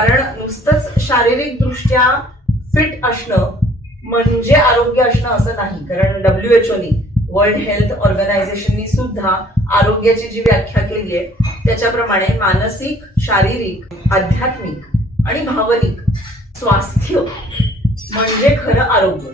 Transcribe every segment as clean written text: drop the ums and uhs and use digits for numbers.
कारण नुसतंच शारीरिक दृष्ट्या फिट असणं म्हणजे आरोग्य असणं असं नाही. कारण WHO वर्ल्ड हेल्थ ऑर्गनायझेशननी सुद्धा आरोग्याची जी व्याख्या केली आहे त्याच्याप्रमाणे मानसिक, शारीरिक, आध्यात्मिक आणि भावनिक स्वास्थ्य म्हणजे खरं आरोग्य.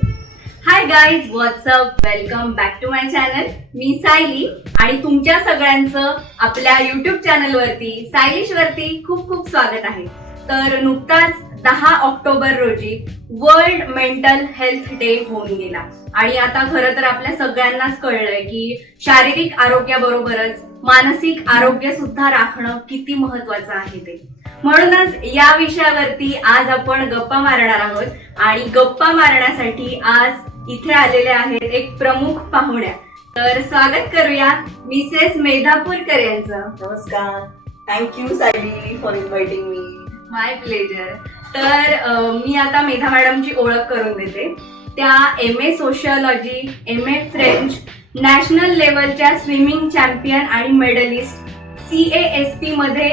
Hi guys, what's up, welcome back to my channel. मी सायली आणि तुमच्या सगळ्यांचं आपल्या युट्यूब चॅनलवरती सायलिशवरती खूप खूप स्वागत आहे. तर नुकताच 10 ऑक्टोबर रोजी वर्ल्ड मेंटल हेल्थ डे होऊन गेला आणि आता खरं तर आपल्या सगळ्यांनाच कळलंय की शारीरिक आरोग्याबरोबरच मानसिक आरोग्य सुद्धा राखणं किती महत्वाचं आहे ते. म्हणूनच या विषयावरती आज आपण गप्पा मारणार आहोत आणि गप्पा मारण्यासाठी आज इथे आलेले आहेत एक प्रमुख पाहुण्या. तर स्वागत करूया मिसेस मेधापूरकर यांचं. नमस्कार, thank you Sayali for inviting me. My pleasure. तर मी आता मेधा मॅडमची ओळख करून देते. त्या MA sociology, MA French, national लेवलच्या स्विमिंग चॅम्पियन आणि मेडलिस्ट, CASP मध्ये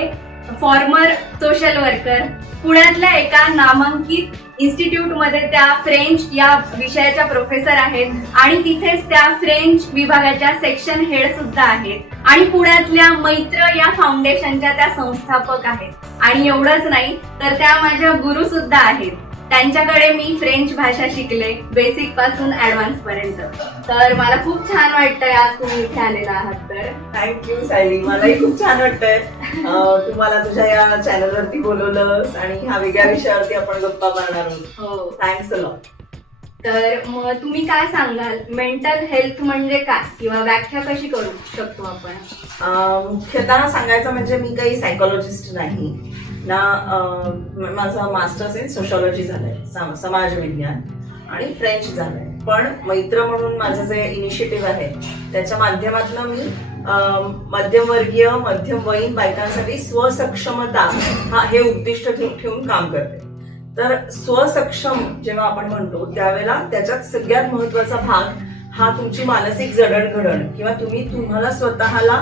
फॉर्मर सोशल वर्कर, पुण्यातल्या एका नामांकित इन्स्टिट्यूटमध्ये त्या फ्रेंच या विषयाच्या प्रोफेसर आहेत आणि तिथेच त्या फ्रेंच विभागाच्या सेक्शन हेड सुद्धा आहेत आणि पुण्यातल्या मैत्र या फाउंडेशनच्या त्या संस्थापक आहेत. आणि एवढंच नाही तर त्या माझ्या गुरु सुद्धा आहेत. त्यांच्याकडे मी फ्रेंच भाषा शिकले, बेसिक पासून ऍडव्हान्स पर्यंत. तर मला खूप छान वाटतंय आज तुम्ही इथे आलेला आहात. तर थँक्यू सायली, मलाही खूप छान वाटतंय तुम्हाला तुझ्या या चॅनलवरती बोलवलंस आणि ह्या वेगळ्या विषयावरती आपण गप्पा मारणार आहोत. हो, थँक्स अ लॉट. तर मग तुम्ही काय सांगाल, मेंटल हेल्थ म्हणजे काय किंवा व्याख्या कशी करू शकतो आपण? मुख्यतः सांगायचं म्हणजे मी काही सायकोलॉजिस्ट नाही ना. माझं मास्टर्स इन सोशियोलॉजी झालंय, समाज विज्ञान, आणि फ्रेंच झालंय. पण मैत्र म्हणून माझं जे इनिशिएटिव्ह आहे त्याच्या माध्यमातून मी मध्यमवर्गीय, मध्यमवयीन बायकांसाठी स्वसक्षमता हे उद्दिष्ट ठेवून काम करते. तर स्वसक्षम जेव्हा आपण म्हणतो त्यावेळेला त्याच्यात सगळ्यात महत्वाचा भाग हा तुमची मानसिक जडणघडण किंवा तुम्ही तुम्हाला स्वतःला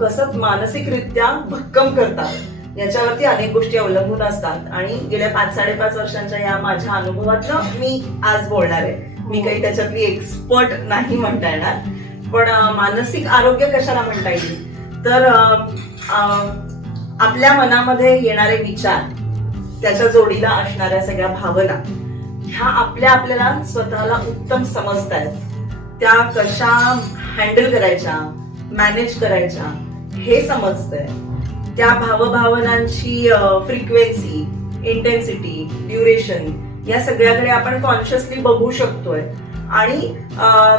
कसं मानसिकरित्या भक्कम करता याच्यावरती अनेक गोष्टी अवलंबून असतात. आणि गेल्या 5-5.5 वर्षांच्या या माझ्या अनुभवातनं मी आज बोलणार आहे. मी काही त्याच्यातली एक्सपर्ट नाही म्हणता येणार, पण मानसिक आरोग्य कशाला म्हणता येईल तर आपल्या मनामध्ये येणारे विचार, त्याच्या जोडीला असणाऱ्या सगळ्या भावना ह्या आपल्याला स्वतःला उत्तम समजतायत, त्या कशा हँडल करायच्या, मॅनेज करायच्या हे समजतंय. त्या भावभावनांची फ्रिक्वेन्सी, इंटेन्सिटी, ड्युरेशन या सगळ्याकडे आपण कॉन्शियसली बघू शकतोय आणि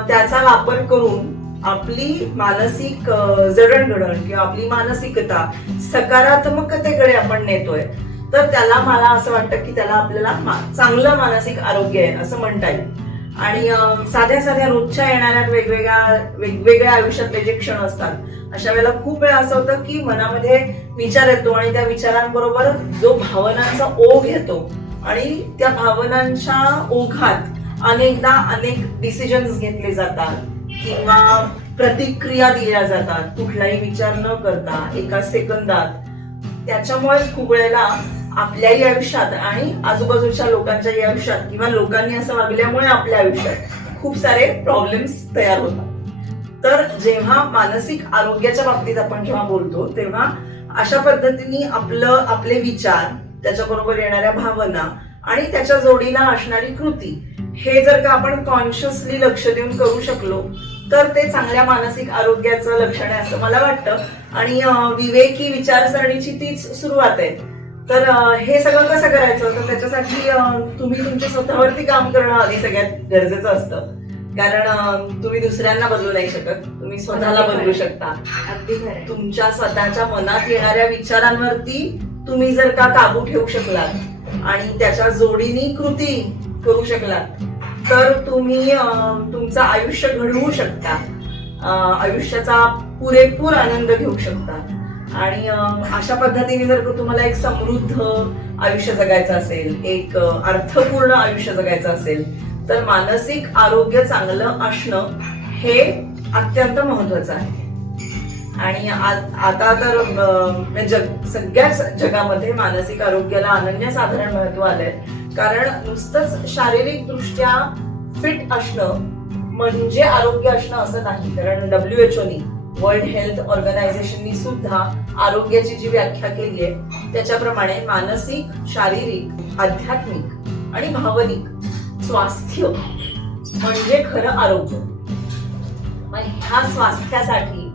त्याचा वापर करून आपली मानसिक जडणघडण किंवा आपली मानसिकता सकारात्मकतेकडे आपण नेतोय. तर त्याला मला असं वाटतं की त्याला आपल्याला चांगलं मानसिक आरोग्य आहे असं म्हणता येईल. आणि साध्या रोजच्या येणाऱ्या वेगवेगळ्या आयुष्यातले जे क्षण असतात अशा वेळेला खूप वेळा असं होतं की मनामध्ये विचार येतो आणि त्या विचारांबरोबर जो भावनांचा ओघ येतो आणि त्या भावनांच्या ओघात अनेकदा अनेक डिसिजन्स घेतले जातात किंवा प्रतिक्रिया दिल्या जातात कुठलाही विचार न करता एका सेकंदात. त्याच्यामुळेच खूप वेळेला आपल्याही आयुष्यात आणि आजूबाजूच्या लोकांच्याही आयुष्यात किंवा लोकांनी असं वागल्यामुळे आपल्या आयुष्यात खूप सारे प्रॉब्लेम्स तयार होतात. तर जेव्हा मानसिक आरोग्याच्या बाबतीत आपण जेव्हा बोलतो तेव्हा अशा पद्धतीने आपले विचार, त्याच्याबरोबर येणाऱ्या भावना आणि त्याच्या जोडीला असणारी कृती हे जर का आपण कॉन्शियसली लक्ष देऊन करू शकलो तर ते चांगल्या मानसिक आरोग्याचं लक्षण आहे असं मला वाटतं. आणि विवेकी विचारसरणीची तीच सुरुवात आहे. तर हे सगळं कसं करायचं तर त्याच्यासाठी तुम्ही तुमच्या स्वतःवरती काम करणं आधी सगळ्यात गरजेचं असतं. कारण तुम्ही दुसऱ्यांना बदलू नाही शकत, तुम्ही स्वतःला बदलू शकता. अगदी खरं. तुमच्या स्वतःच्या मनात येणाऱ्या विचारांवरती तुम्ही जर का काबू ठेवू शकलात आणि त्याच्या जोडीने कृती करू शकलात तर तुम्ही तुमचं आयुष्य घडवू शकता, आयुष्याचा पुरेपूर आनंद घेऊ शकता. आणि अशा पद्धतीने जर तुम्हाला एक समृद्ध आयुष्य जगायचं असेल, एक अर्थपूर्ण आयुष्य जगायचं असेल तर मानसिक आरोग्य चांगलं असणं हे अत्यंत महत्वाचं आहे. आणि आता तर सगळ्याच जगामध्ये मानसिक आरोग्याला अनन्यसाधारण महत्व आलंय. कारण नुसतंच शारीरिक दृष्ट्या फिट असणं म्हणजे आरोग्य असणं असं नाही. कारण WHO वर्ल्ड हेल्थ ऑर्गनायझेशननी सुद्धा आरोग्याची जी व्याख्या केली आहे त्याच्याप्रमाणे मानसिक, शारीरिक, आध्यात्मिक आणि भावनिक स्वास्थ्य म्हणजे खरं आरोग्य. ह्या स्वास्थ्यासाठी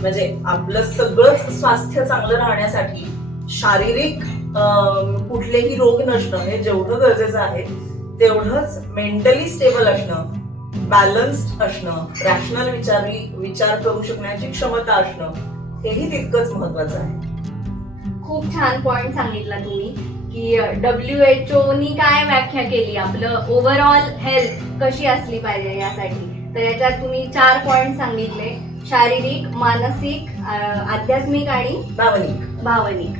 म्हणजे आपलं सगळंच स्वास्थ्य चांगलं राहण्यासाठी शारीरिक कुठलेही रोग नसणं हे जेवढं गरजेचं आहे तेवढंच मेंटली स्टेबल असणं, बॅलन्स्ड असणं, रॅशनल विचार करू शकण्याची क्षमता असणं हेही तितकंच महत्वाचं आहे. खूप छान पॉइंट सांगितला तुम्ही की WHO काय व्याख्या केली आपलं ओव्हरऑल हेल्थ कशी असली पाहिजे यासाठी. तर याच्यात तुम्ही 4 पॉइंट सांगितले, शारीरिक, मानसिक, आध्यात्मिक आणि भावनिक.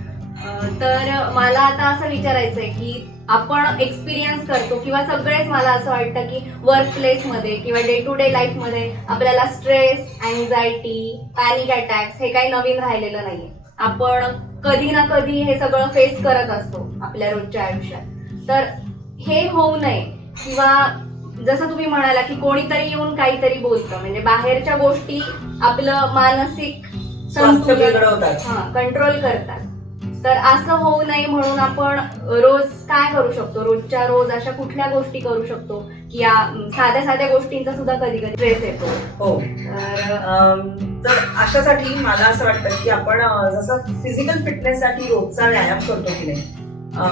तर मला आता असं विचारायचंय की आपण एक्सपिरियन्स करतो किंवा सगळेच, मला असं वाटतं की वर्क प्लेस मध्ये किंवा डे टू डे लाईफ मध्ये आपल्याला स्ट्रेस, अँझायटी, पॅनिक अटॅक्स हे काही नवीन राहिलेलं नाहीये. आपण कधी ना कधी हे सगळं फेस करत असतो आपल्या रोजच्या आयुष्यात. तर हे होऊ नये किंवा जसं तुम्ही म्हणाला की कोणीतरी येऊन काहीतरी बोलतं म्हणजे बाहेरच्या गोष्टी आपलं मानसिक कंट्रोल करतात. तर असं होऊ नये म्हणून आपण रोज काय करू शकतो, रोजच्या रोज अशा कुठल्या गोष्टी करू शकतो की या साध्या साध्या गोष्टींचा सुद्धा कधी कधी स्ट्रेस येतो. हो, तर अशासाठी मला असं वाटतं की आपण जसं फिजिकल फिटनेससाठी रोजचा व्यायाम करतो की नाही,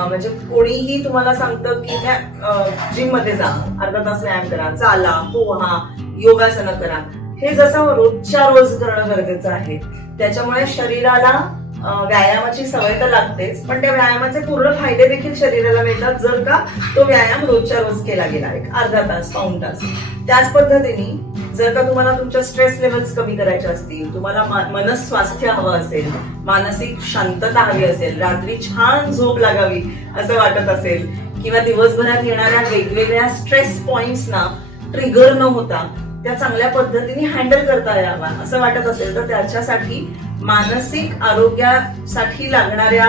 म्हणजे कोणीही तुम्हाला सांगतं की जिम मध्ये जा, अर्धा तास व्यायाम करा, चाला, पोहा, योगासनं करा, हे जसं रोजच्या रोज करणं गरजेचं आहे. त्याच्यामुळे शरीराला व्यायामाची सवय तर लागतेच, पण त्या व्यायामाचे पूर्ण फायदे देखील शरीराला मिळतात जर का तो व्यायाम रोजच्या रोज केला गेला, एक अर्धा तास, पाऊण तास. त्याच पद्धतीने जर का तुम्हाला तुमच्या स्ट्रेस लेवल्स कमी करायच्या असतील, तुम्हाला मनस्वास्थ्य हवं असेल, मानसिक शांतता हवी असेल, रात्री छान झोप लागावी असं वाटत असेल किंवा दिवसभरात येणाऱ्या वेगवेगळ्या स्ट्रेस पॉइंट्सना ट्रिगर न होता त्या चांगल्या पद्धतीने हँडल करता यावा असं वाटत असेल तर त्याच्यासाठी मानसिक आरोग्यासाठी लागणाऱ्या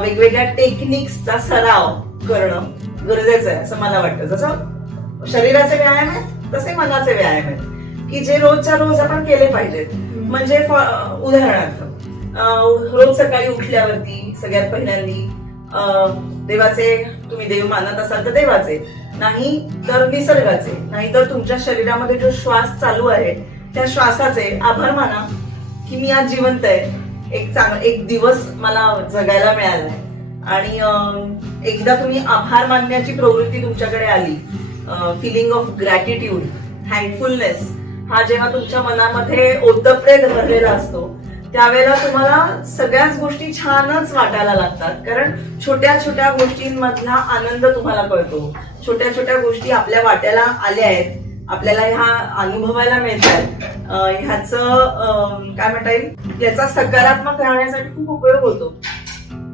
वेगवेगळ्या टेक्निक्सचा सराव करणं गरजेचं आहे असं मला वाटतं. जसं शरीराचे व्यायाम आहेत तसे मनाचे व्यायाम आहेत की जे रोजच्या रोज आपण केले पाहिजेत. म्हणजे उदाहरणार्थ रोज सकाळी उठल्यावरती सगळ्यात पहिल्यांदी देवाचे, तुम्ही देव मानत असाल तर देवाचे, नाही तर निसर्गाचे, नाही तर तुमच्या शरीरामध्ये जो श्वास चालू आहे त्या श्वासाचे आभार माना की मी आज जिवंत आहे, एक दिवस मला जगायला मिळालाय. आणि एकदा तुम्ही आभार मानण्याची प्रवृत्ती तुमच्याकडे आली, फिलिंग ऑफ ग्रॅटिट्यूड, थँकफुलनेस हा जेव्हा तुमच्या मनामध्ये ओतप्रेत भरलेला असतो त्यावेळेला तुम्हाला सगळ्याच गोष्टी छानच वाटायला लागतात. कारण छोट्या छोट्या गोष्टींमधला आनंद तुम्हाला कळतो, छोट्या छोट्या गोष्टी आपल्या वाट्याला आल्या आहेत, आपल्याला ह्या अनुभवायला मिळतात, ह्याचं काय म्हणता येईल, याचा सकारात्मक राहण्यासाठी खूप उपयोग होतो.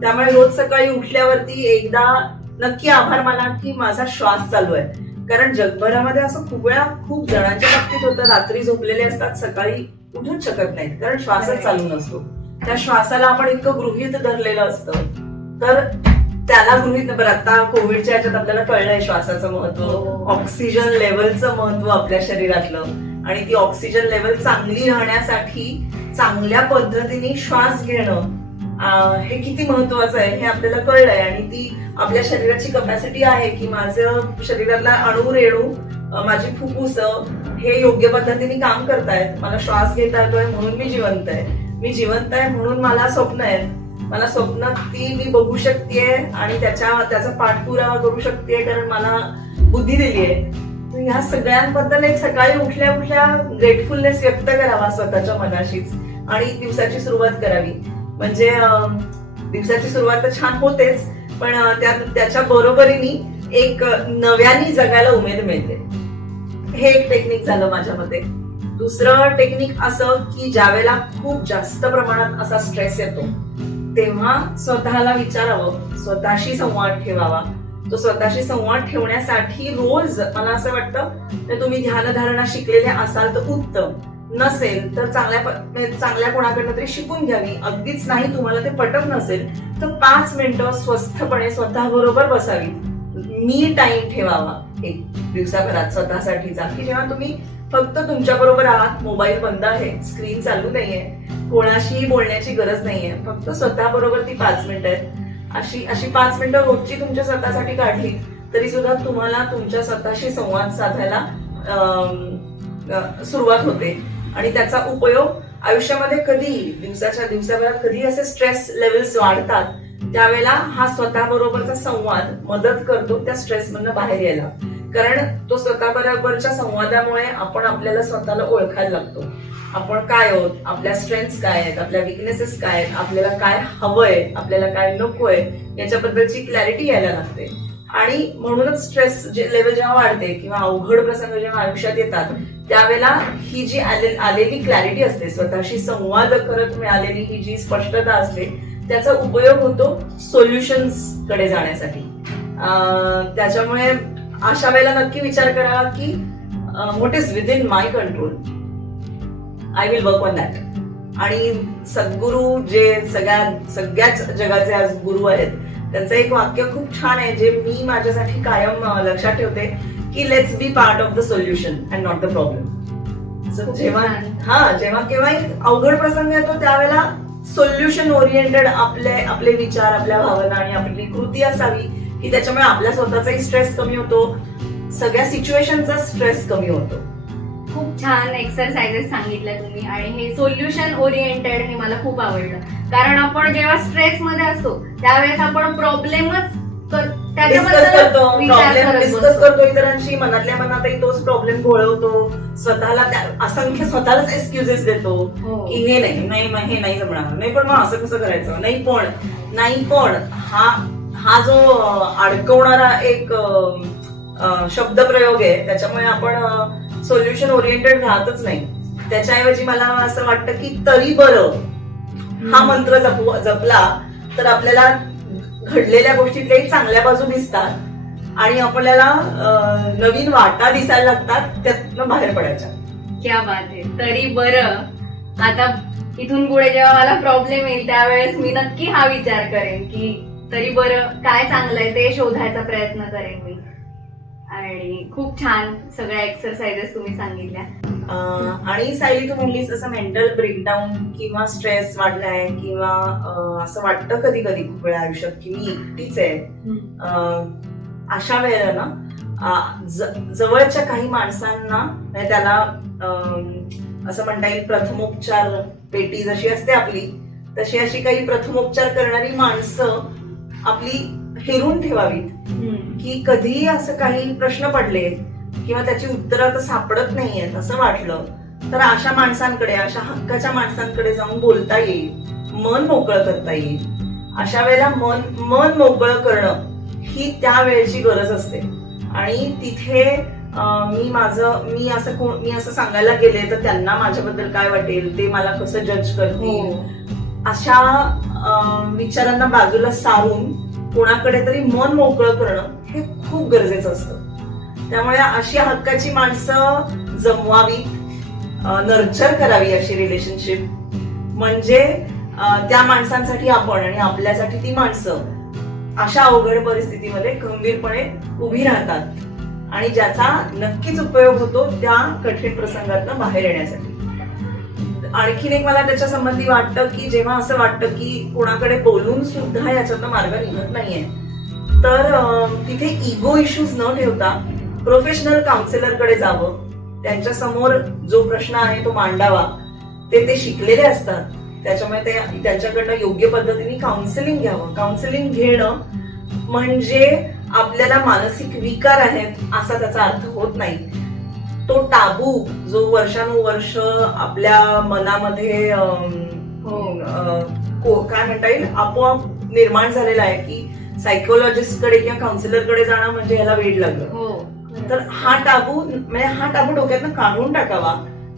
त्यामुळे रोज सकाळी उठल्यावरती एकदा नक्की आभार माना की माझा श्वास चालू आहे. कारण जगभरामध्ये असं खूप जणांच्या बाबतीत होतं, रात्री झोपलेले असतात, सकाळी उठूच शकत नाहीत कारण श्वासच चालू नसतो. त्या श्वासाला आपण इतकं गृहीत धरलेलं असतं. तर त्याला गृहीत, बरं आता कोविडच्या याच्यात आपल्याला कळलंय श्वासाचं महत्व, ऑक्सिजन लेवलचं महत्व आपल्या शरीरातलं, आणि ती ऑक्सिजन लेवल चांगली राहण्यासाठी चांगल्या पद्धतीने श्वास घेणं हे किती महत्वाचं आहे हे आपल्याला कळलंय. आणि ती आपल्या शरीराची कपॅसिटी आहे की माझं शरीरातला अणु रेणू, माझी फुफ्फुस हे योग्य पद्धतीने काम करतायत, मला श्वास घेता येतोय म्हणून मी जिवंत आहे म्हणून मला स्वप्न आहेत, मला स्वप्न ती मी बघू शकतेय आणि त्याचा पाठपुरावा करू शकतेय कारण मला बुद्धी दिली आहे. तर ह्या सगळ्यांबद्दल एक सकाळी उठल्या उठल्या ग्रेटफुलनेस व्यक्त करावा स्वतःच्या मनाशीच आणि दिवसाची सुरुवात करावी. म्हणजे दिवसाची सुरुवात तर छान होतेच, पण त्याच्या बरोबरीने एक नव्याने जगायला उमेद मिळते. हे एक टेक्निक झालं माझ्या मते. दुसरं टेक्निक असं की ज्यावेळेला खूप जास्त प्रमाणात असा स्ट्रेस येतो तेव्हा स्वतःला विचारावं, स्वतःशी संवाद ठेवावा. तो स्वतःशी संवाद ठेवण्यासाठी रोज मला असं वाटतं तर तुम्ही ध्यानधारणा शिकलेले असाल तर उत्तम, नसेल तर चांगल्या कोणाकडनं तरी शिकून घ्यावी. अगदीच नाही तुम्हाला ते पटत नसेल तर 5 मिनिटं स्वस्थपणे स्वतःबरोबर बसावी. मी टाइम ठेवावा एक दिवसाभरात स्वतःसाठीचा, की जेव्हा तुम्ही फक्त तुमच्या बरोबर आहात, मोबाईल बंद आहे, स्क्रीन चालू नाहीये, कोणाशीही बोलण्याची गरज नाहीये, फक्त स्वतः बरोबर ती 5 मिनिटं आहेत. अशी 5 मिनिटं रोजची तुमच्या स्वतःसाठी काढली तरी सुद्धा तुम्हाला तुमच्या स्वतःशी संवाद साधायला सुरुवात होते. आणि त्याचा उपयोग आयुष्यामध्ये दिवसाभरात कधी असे स्ट्रेस लेवल्स वाढतात त्यावेळेला हा स्वतः बरोबरचा संवाद मदत करतो त्या स्ट्रेस मधनं बाहेर यायला. कारण तो स्वतः बरोबरच्या संवादामुळे आपण आपल्याला स्वतःला ओळखायला लागतो. आपण काय आहोत, आपल्या स्ट्रेंथ्स काय आहेत, आपल्या विकनेसेस काय आहेत, आपल्याला काय हवंय, आपल्याला काय नकोय याच्याबद्दलची क्लॅरिटी यायला लागते. आणि म्हणूनच स्ट्रेस लेवल जेव्हा वाढते किंवा अवघड प्रसंग जेव्हा आयुष्यात येतात त्यावेळेला ही जी आलेली क्लॅरिटी असते, स्वतःशी संवाद करत मिळालेली ही जी स्पष्टता असते, त्याचा उपयोग होतो सोल्युशन्स कडे जाण्यासाठी. त्याच्यामुळे अशा वेळेला नक्की विचार करावा की what is within my control, I will work on that. आणि सद्गुरू जे सगळ्याच जगाचे आज गुरु आहेत त्यांचं एक वाक्य खूप छान आहे जे मी माझ्यासाठी कायम लक्षात ठेवते की let's be part of the solution and not the problem. जेव्हा केव्हा एक अवघड प्रसंग येतो त्यावेळेला सोल्युशन ओरिएंटेड आपले विचार, आपल्या भावना आणि आपली कृती असावी की त्याच्यामुळे आपल्या स्वतःचाही स्ट्रेस कमी होतो, सगळ्या सिच्युएशनचा स्ट्रेस कमी होतो. खूप छान एक्सरसाइजेस सांगितल्या तुम्ही आणि हे सोल्युशन ओरिएंटेड हे मला खूप आवडलं. कारण आपण जेव्हा स्ट्रेस मध्ये असतो त्यावेळेस आपण प्रॉब्लेमच डिस्कस करतो इतरांशी, मनातल्या मनातही तोच प्रॉब्लेम घोळवतो, स्वतःलाच एक्सक्युजेस देतो की हे नाही जमणार, नाही पण मग असं कसं करायचं, नाही पण हा जो अडकवणारा एक शब्दप्रयोग आहे त्याच्यामुळे आपण सोल्युशन ओरिएंटेड राहतच नाही. त्याच्याऐवजी मला असं वाटतं की तरी बरं हा मंत्र जपला तर आपल्याला घडलेल्या गोष्टीतल्याही चांगल्या बाजू दिसतात आणि आपल्याला नवीन वाटा दिसायला लागतात, त्यातनं बाहेर पडायच्या. क्या बात आहे. तरी बरं, आता इथून पुढे जेव्हा मला प्रॉब्लेम येईल त्यावेळेस मी नक्की हा विचार करेन की तरी बरं काय चांगलंय ते शोधायचा प्रयत्न करेन मी. आणि खूप छान सगळ्या एक्सरसाइजेस तुम्ही सांगितल्या. आणि सायली, तू म्हणलीस असं मेंटल ब्रेकडाऊन किंवा स्ट्रेस वाढलाय किंवा असं वाटतं कधी कधी खूप वेळा आयुष्यात की मी एकटीच आहे. अशा वेळेला ना जवळच्या काही माणसांना, म्हणजे त्याला असं म्हणता येईल प्रथमोपचार पेटी जशी असते आपली, तशी अशी काही प्रथमोपचार करणारी माणसं आपली हेरून ठेवावीत. की कधी असं काही प्रश्न पडले किंवा त्याची उत्तरं आता सापडत नाहीयेत असं वाटलं तर अशा माणसांकडे, अशा हक्काच्या माणसांकडे जाऊन बोलता येईल, मन मोकळं करता येईल. अशा वेळेला मन मोकळं करणं ही त्या वेळेची गरज असते. आणि तिथे मी असं सांगायला गेले तर त्यांना माझ्याबद्दल काय वाटेल, ते मला कसं जज करतील, अशा विचारांना बाजूला सारून कोणाकडे तरी मन मोकळं करणं हे खूप गरजेचं असतं. त्यामुळे अशी हक्काची माणसं जमवावी, नर्चर करावी अशी रिलेशनशिप, म्हणजे त्या माणसांसाठी आपण आणि आपल्यासाठी ती माणसं अशा अवघड परिस्थितीमध्ये खंबीरपणे उभी राहतात आणि ज्याचा नक्कीच उपयोग होतो त्या कठीण प्रसंगातनं बाहेर येण्यासाठी. आणखीन एक मला त्याच्या संबंधी वाटतं की जेव्हा असं वाटतं की कोणाकडे बोलून सुद्धा याच्यातनं मार्ग निघत नाहीये तर तिथे इगो इश्यूज न ठेवता प्रोफेशनल काउन्सिलर कडे जावं, त्यांच्या समोर जो प्रश्न आहे तो मांडावा. ते शिकलेले असतात, त्याच्यामुळे ते त्यांच्याकडनं योग्य पद्धतीने काउन्सिलिंग घ्यावं. काउन्सिलिंग घेणं म्हणजे आपल्याला मानसिक विकार आहेत असा त्याचा अर्थ होत नाही. तो टाबू जो वर्षानुवर्ष आपल्या मनामध्ये काय म्हणता येईल आपोआप निर्माण झालेला आहे की सायकोलॉजिस्ट कडे किंवा काउन्सिलर कडे जाणं म्हणजे ह्याला वेड लागलं, तर हा टाबू डोक्यातनं काढून टाकावा.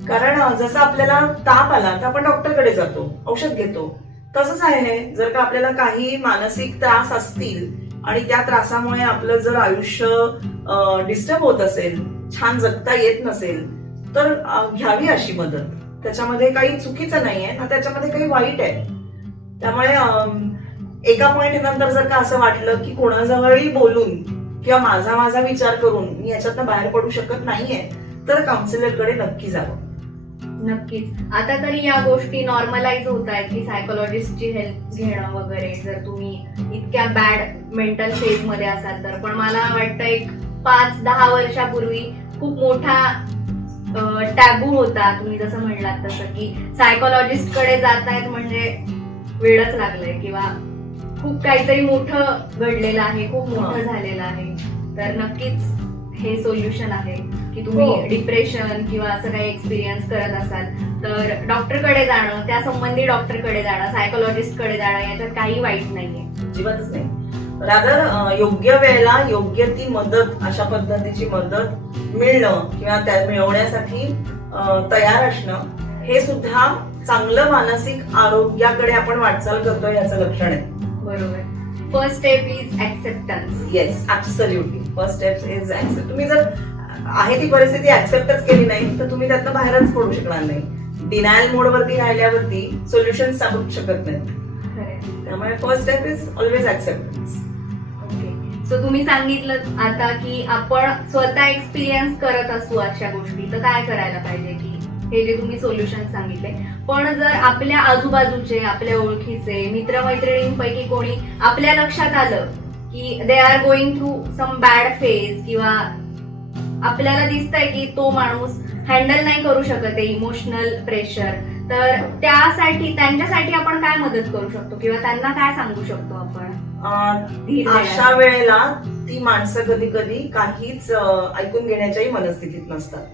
कारण जसं आपल्याला ताप आला तर आपण डॉक्टरकडे जातो, औषध घेतो, तसंच आहे. जर का आपल्याला काही मानसिक त्रास असतील आणि त्या त्रासामुळे आपलं जर आयुष्य डिस्टर्ब होत असेल, छान जगता येत नसेल तर घ्यावी अशी मदत. त्याच्यामध्ये काही चुकीचं नाहीये ना त्याच्यामध्ये काही वाईट आहे. त्यामुळे एका पॉइंट नंतर जर का असं वाटलं की कोणाजवळही बोलून किंवा माझा विचार करून मी याच्यातनं बाहेर पडू शकत नाहीये तर काउन्सिलरकडे नक्की जावं. नक्कीच. आता तरी या गोष्टी नॉर्मलाइज होत आहेत की सायकोलॉजिस्टची हेल्प घेणं वगैरे, जर तुम्ही इतक्या बॅड मेंटल फेज मध्ये असाल तर. पण मला वाटतं एक 5-10 वर्षापूर्वी खूप मोठा टॅबू होता, तुम्ही जसं म्हणलात तसं, की सायकोलॉजिस्ट कडे जातायत म्हणजे वेळच लागलंय किंवा खूप काहीतरी मोठं घडलेलं आहे, खूप मोठं झालेलं आहे. तर नक्कीच हे सोल्युशन आहे की तुम्ही डिप्रेशन किंवा असं काही एक्सपिरियन्स करत असाल तर डॉक्टरकडे जाणं, त्या संबंधी डॉक्टरकडे जाणं, सायकोलॉजिस्टकडे जाणं याच्यात काही वाईट नाहीये, अजिबातच नाही. रादर योग्य वेळेला योग्य ती मदत, अशा पद्धतीची मदत मिळणं किंवा त्या मिळवण्यासाठी तयार असणं हे सुद्धा चांगलं मानसिक आरोग्याकडे आपण वाटचाल करतोय याचं लक्षण आहे. बरोबर. First step is acceptance. Yes, absolutely. First step is accept. तुम्ही जर आहे ती परिस्थिती ऍक्सेप्टच केली नाही तर तुम्ही त्यातनं बाहेरच पडू शकणार नाही. डिनायल मोड वरती राहिल्यावरती सोल्युशन सापडू शकत नाहीत. त्यामुळे first step is always acceptance. Okay. So तुम्ही सांगितलं आता की आपण स्वतः एक्सपिरियन्स करत असू अशा गोष्टी, तर काय करायला पाहिजे, की हे जे तुम्ही सोल्युशन सांगितले. पण जर आपल्या आजूबाजूचे, आपल्या ओळखीचे मित्रमैत्रिणींपैकी कोणी आपल्या लक्षात आलं की they are going through some bad phase किंवा आपल्याला दिसतंय की तो माणूस हँडल नाही करू शकत आहे इमोशनल प्रेशर, तर त्यांच्यासाठी आपण काय मदत करू शकतो किंवा त्यांना काय सांगू शकतो आपण? अशा वेळेला ती माणसं कधी कधी काहीच ऐकून घेण्याच्याही मनस्थितीत नसतात.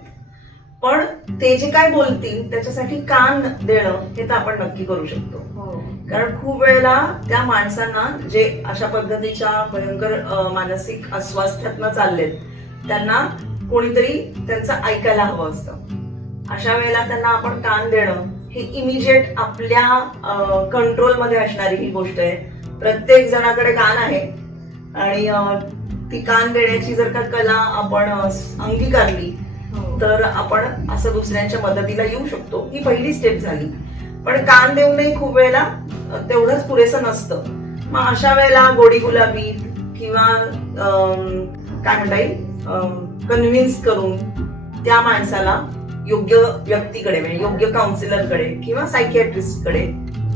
पण ते जे काय बोलतील त्याच्यासाठी कान देणं हे तर आपण नक्की करू शकतो. कारण खूप वेळेला त्या माणसांना जे अशा पद्धतीच्या भयंकर मानसिक अस्वास्थ्यातनं चाललेत त्यांना कोणीतरी त्यांचं ऐकायला हवं असतं. अशा वेळेला त्यांना आपण कान देणं हे इमिजिएट आपल्या कंट्रोलमध्ये असणारी ही गोष्ट आहे. प्रत्येक जणाकडे कान आहे आणि ती कान देण्याची जर का कला आपण अंगीकारली तर आपण असं दुसऱ्यांच्या मदतीला येऊ शकतो. ही पहिली स्टेप झाली. पण कान देऊनही खूप वेळेला तेवढंच पुरेसं नसतं. मग अशा वेळेला गोडी गुलाबी किंवा काय म्हणता येईल कन्व्हिन्स करून त्या माणसाला योग्य व्यक्तीकडे म्हणजे योग्य काउन्सिलरकडे किंवा सायकियाट्रिस्टकडे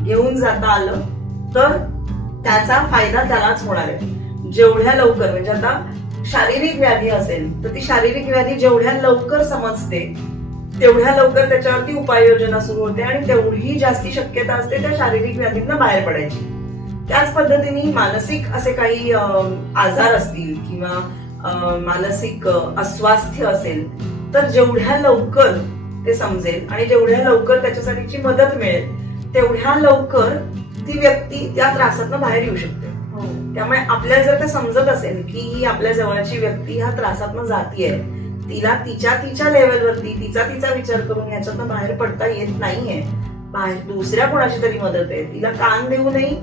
घेऊन जाता आलं तर त्याचा फायदा त्यालाच होणार आहे. जेवढ्या लवकर म्हणजे आता शारीरिक व्याधी असेल तर ती शारीरिक व्याधी जेवढ्या लवकर समजते तेवढ्या लवकर त्याच्यावरती उपाययोजना सुरू होते आणि तेवढी जास्ती शक्यता असते त्या शारीरिक व्याधींना बाहेर पडायची. त्याच पद्धतीने मानसिक असे काही आजार असतील किंवा मानसिक अस्वास्थ्य असेल तर जेवढ्या लवकर ते समजेल आणि जेवढ्या लवकर त्याच्यासाठीची मदत मिळेल तेवढ्या लवकर ती व्यक्ती त्या त्रासातून बाहेर येऊ शकते. त्यामुळे आपल्याला जर का समजत असेल की ही आपल्या जवळची व्यक्ती ह्या त्रासातून जातीये, तिला तिच्या लेवलवरती तिचा विचार करून याच्यातनं बाहेर पडता येत नाहीये, बाहेर दुसऱ्या कोणाची तरी मदत आहे, तिला कान देऊनही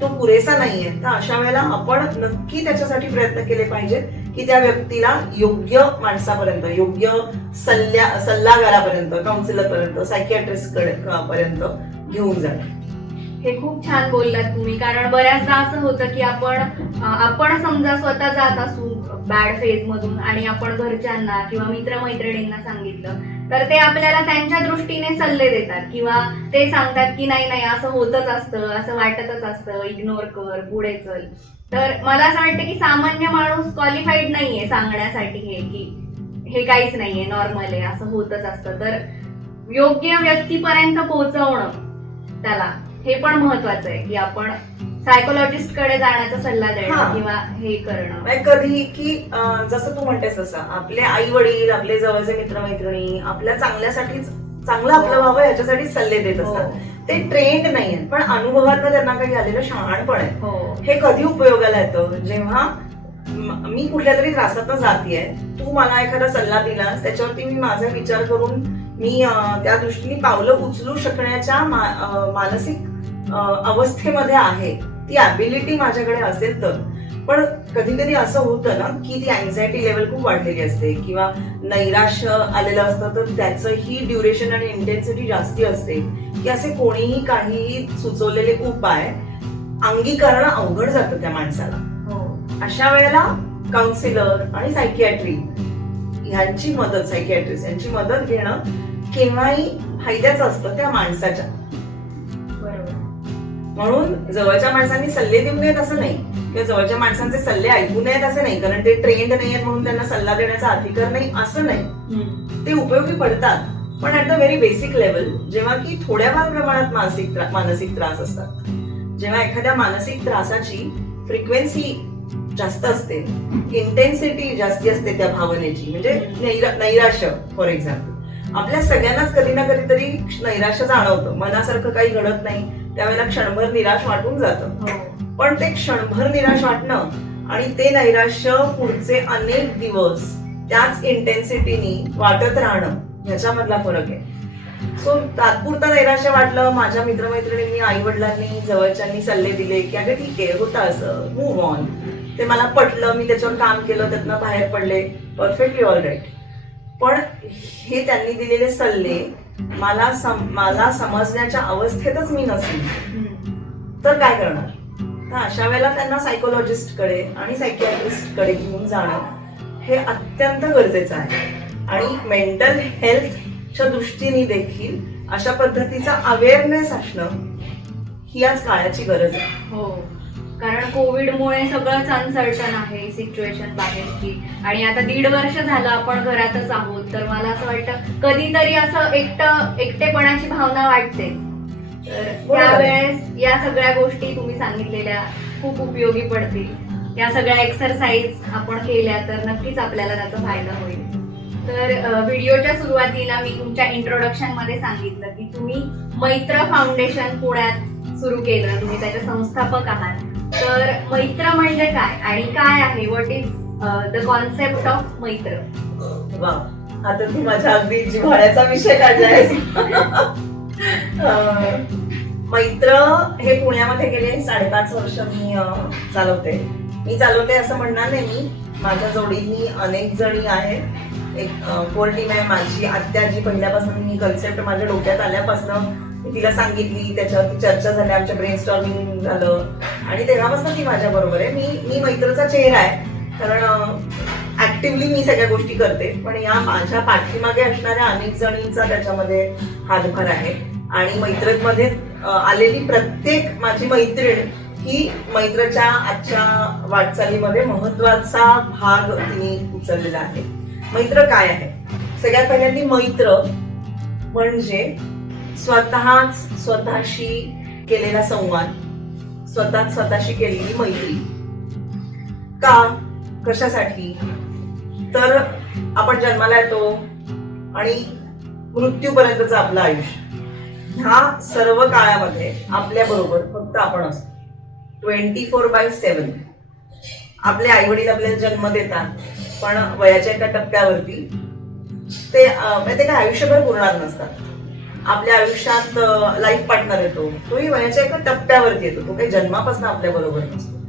तो पुरेसा नाहीये, तर अशा वेळेला आपण नक्की त्याच्यासाठी प्रयत्न केले पाहिजेत की त्या व्यक्तीला योग्य माणसापर्यंत, योग्य सल्लागारापर्यंत, काउन्सिलर पर्यंत, सायकियाट्रिस्ट पर्यंत घेऊन जाणं. हे खूप छान बोललात तुम्ही. कारण बऱ्याचदा असं होतं की आपण समजा स्वतः जात असू बॅड फेज मधून आणि आपण घरच्यांना किंवा मित्रमैत्रिणींना सांगितलं तर ते आपल्याला त्यांच्या दृष्टीने सल्ले देतात किंवा ते सांगतात की नाही असं होतच असतं, असं वाटतच असतं, इग्नोर कर, पुढे चल. तर मला असं वाटतं की सामान्य माणूस क्वालिफाईड नाहीये सांगण्यासाठी हे की हे काहीच नाहीये, नॉर्मल आहे, असं होतच असतं. तर योग्य व्यक्तीपर्यंत पोहोचवणं त्याला हे पण महत्वाचं आहे की आपण सायकोलॉजिस्ट कडे जाण्याचा सल्ला देणं किंवा हे करणं. कधी की जसं तू म्हणतेस तसं आपले आई वडील, आपले जवळचे मित्रमैत्रिणी आपल्या चांगल्यासाठीच, चांगलं आपलं व्हावं याच्यासाठी सल्ले देत असतात. ते ट्रेंड नाहीये पण अनुभवातनं त्यांना काही आलेलं शहाणपण आहे. हे कधी उपयोगाला येतं जेव्हा मी कुठल्या तरी त्रासातनं जातीये, तू मला एखादा सल्ला दिलास त्याच्यावरती मी माझा विचार करून मी त्या दृष्टीने पावलं उचलू शकण्याच्या मानसिक अवस्थेमध्ये आहे, ती ऍबिलिटी माझ्याकडे असेल तर पण कधी कधी असं होतं ना की ती अँझायटी लेवल खूप वाढलेली असते किंवा नैराश्य आलेलं असतं, तर त्याचंही ड्युरेशन आणि इंटेन्सिटी जास्ती असते की असे कोणीही काही सुचवलेले उपाय अंगीकरण अवघड जातं त्या माणसाला. अशा वेळेला काउन्सिलर आणि सायकियाट्री यांची मदत, सायकियाट्रिस्ट यांची मदत घेणं केव्हाही फायद्याचं असतं त्या माणसाच्या. म्हणून जवळच्या माणसांनी सल्ले देऊ नयेत असं नाही किंवा जवळच्या माणसांचे सल्ले ऐकू नयेत असं नाही, कारण ते ट्रेंड नाही आहेत म्हणून त्यांना सल्ला देण्याचा अधिकार नाही असं नाही. ते उपयोगी पडतात, पण at the very basic level जेव्हा की थोड्याफार प्रमाणात मानसिक त्रास असतात, जेव्हा एखाद्या मानसिक त्रासाची फ्रिक्वेन्सी जास्त असते, इंटेन्सिटी जास्ती असते त्या भावनेची, म्हणजे नैराश्य फॉर एक्झाम्पल, आपल्या सगळ्यांनाच कधी ना कधीतरी नैराश्य जाणवतं, मनासारखं काही घडत नाही, त्यावेळेला क्षणभर निराश वाटून जातं. पण ते क्षणभर निराश वाटणं आणि ते नैराश्य पुढचे अनेक दिवस त्याच इंटेन्सिटीनी वाटत राहणं ह्याच्यामधला फरक आहे. सो तात्पुरतं नैराश्य वाटलं, माझ्या मित्रमैत्रिणींनी, आई वडिलांनी, जवळच्यांनी सल्ले दिले की अगं ठीक आहे, होतं असं, मूव्ह ऑन, ते मला पटलं, मी त्याच्यावर काम केलं, त्यातनं बाहेर पडले, परफेक्टली ऑल राईट. पण हे त्यांनी दिलेले सल्ले मला समजण्याच्या अवस्थेतच मी नसली तर काय करणार? तर अशा वेळेला त्यांना सायकोलॉजिस्टकडे आणि सायकियाट्रिस्टकडे घेऊन जाणं हे अत्यंत गरजेचं आहे. आणि मेंटल हेल्थच्या दृष्टीने देखील अशा पद्धतीचा अवेअरनेस असणं ही आज काळाची गरज आहे. हो, कारण कोविडमुळे सगळंच अनसर्टन आहे सिच्युएशन बाहेरची, आणि आता 1.5 वर्ष झालं आपण घरातच आहोत, तर मला असं वाटतं कधीतरी असं एकटेपणाची भावना वाटते. तर त्यावेळेस या सगळ्या गोष्टी तुम्ही सांगितलेल्या खूप उपयोगी पडतील. या सगळ्या एक्सरसाइज आपण केल्या तर नक्कीच आपल्याला त्याचा फायदा होईल. तर व्हिडिओच्या सुरुवातीला मी तुमच्या इंट्रोडक्शन मध्ये सांगितलं की तुम्ही मैत्र फाउंडेशन पुण्यात सुरू केलं, तुम्ही त्याचे संस्थापक आहात. तर मैत्र म्हणजे काय आणि काय आहे, what is the concept of मैत्र? वा, आता तू माझ्या अगदी जिव्हाळ्याचा विषय काढलाय. मैत्र हे पुण्यामध्ये गेले 5.5 वर्ष मी चालवते असं म्हणणार नाही मी. माझ्या जोडीनी अनेक जणी आहेत. एक कोर टीम आहे माझी. आत्या जी पहिल्यापासून ही कन्सेप्ट माझ्या डोक्यात आल्यापासून मी तिला सांगितली, त्याच्यावरती चर्चा झाली, आमच्या ब्रेनस्टॉर्मिंग झालं आणि तेव्हापासून ती माझ्या बरोबर आहे. मी मैत्रचा चेहरा आहे, कारण ऍक्टिव्हली मी सगळ्या गोष्टी करते, पण या माझ्या पाठीमागे असणाऱ्या अनेक जणींचा त्याच्यामध्ये हातभार आहे. आणि मैत्रीमध्ये आलेली प्रत्येक माझी मैत्रीण ही मैत्रच्या आजच्या वाटचालीमध्ये महत्वाचा भाग तिने उचललेला आहे. मैत्र काय आहे? सगळ्यात पहिल्यांदा मैत्र म्हणजे स्वतःशी केलेला संवाद, स्वतःशी केलेली मैत्री. का, कशासाठी? तर आपण जन्माला येतो आणि मृत्यूपर्यंतचं आपलं आयुष्य, ह्या सर्व काळामध्ये आपल्या बरोबर फक्त आपण असतो 24/7. आपले आई वडील आपल्याला जन्म देतात, पण वयाच्या एका टप्प्यावरती ते काय आयुष्यभर पुरणार नसतात. आपल्या आयुष्यात लाईफ पार्टनर येतो, तोही वयाच्या एका टप्प्यावरती येतो, तो काही जन्मापासून आपल्या बरोबर नसतो.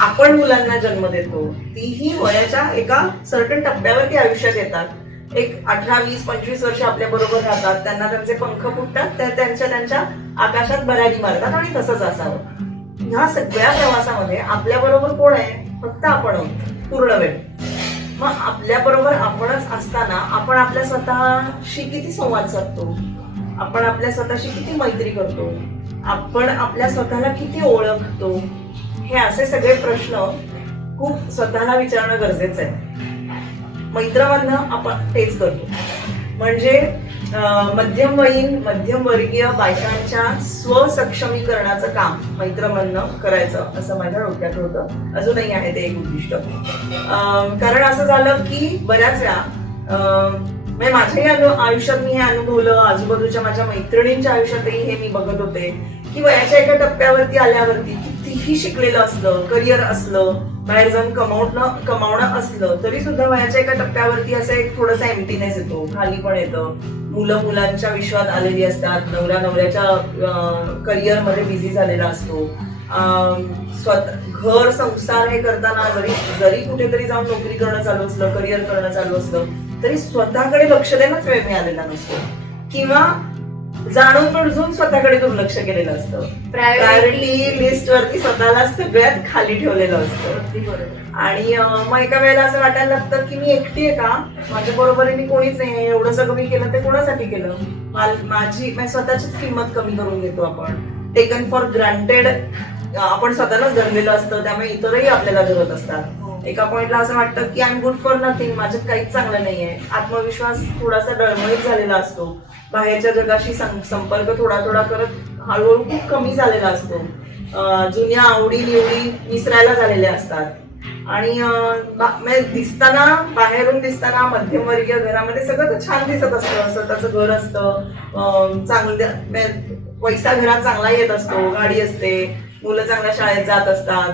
आपण मुलांना जन्म देतो, तीही वयाच्या एका सर्टन टप्प्यावरती आयुष्यात येतात. एक 18, 20, 25 वर्ष आपल्या बरोबर राहतात, त्यांना त्यांचे पंख फुटतात, त्यांच्या आकाशात भरारी मारतात आणि तसंच असावं. ह्या सगळ्या प्रवासामध्ये आपल्या बरोबर कोण आहे? फक्त आपण पूर्ण वेळ. मग आपल्या बरोबर आपणच असताना आपण आपल्या स्वतःशी किती संवाद साधतो, आपण आपल्या स्वतःशी किती मैत्री करतो, आपण आपल्या स्वतःला किती ओळखतो, हे असे सगळे प्रश्न खूप स्वतःला विचारणं गरजेचं आहे. मैत्रमधनं आपण तेच करतो. म्हणजे मध्यमवर्गीय बायकांच्या स्वसक्षमीकरणाचं काम मैत्रमधनं करायचं असं माझ्या डोक्यात होतं. अजूनही आहे ते एक उद्दिष्ट. कारण असं झालं की बऱ्याच वेळा माझ्याही आयुष्यात मी हे अनुभवलं, आजूबाजूच्या माझ्या मैत्रिणींच्या आयुष्यातही हे मी बघत होते की वयाच्या एका टप्प्यावरती आल्यावरती कितीही शिकलेलं असलं, करिअर असलं, बाहेर जाऊन कमावणं असलं, तरी सुद्धा वयाच्या एका टप्प्यावरती असं एक थोडासा एम्प्टीनेस येतो, खाली पण येतं. मुलांच्या विश्वात आलेली असतात, नवऱ्याच्या करिअरमध्ये बिझी झालेला असतो, घर संसार हे करताना जरी कुठेतरी जाऊन नोकरी करणं चालू असलं, करिअर करणं चालू असलं, तरी स्वतःकडे लक्ष देणंच वेळ मिळालेला नसतो किंवा जाणून बुजून स्वतःकडे दुर्लक्ष केलेलं असतं. प्रायोरिटी लिस्ट वरती स्वतःला सगळ्यात खाली ठेवलेलं असतं. आणि मग एका वेळेला असं वाटायला लागतं की मी एकटी आहे का, माझ्या बरोबरीने कोणीच नाही, एवढं सगळं मी केलं ते कोणासाठी केलं, माझी स्वतःचीच किंमत कमी करून घेतो आपण. टेकन फॉर ग्रांटेड आपण स्वतःलाच धरलेलं असतं, त्यामुळे इतरही आपल्याला धरत असतात. एका पॉइंटला असं वाटतं की I am good for nothing, माझ्यात काहीच चांगलं नाहीये. आत्मविश्वास थोडासा डळमळीत झालेला असतो, बाहेरच्या जगाशी संपर्क थोडा थोडा करत हळूहळू खूप कमी झालेला असतो. जुन्या आवडी निवडी विसरायला झालेल्या असतात. आणि दिसताना, बाहेरून दिसताना मध्यमवर्गीय घरामध्ये सगळं छान दिसत असतं, स्वतःचं घर असतं, चांगलं पैसा घरात चांगला येत असतो, गाडी असते, मुलं चांगल्या शाळेत जात असतात,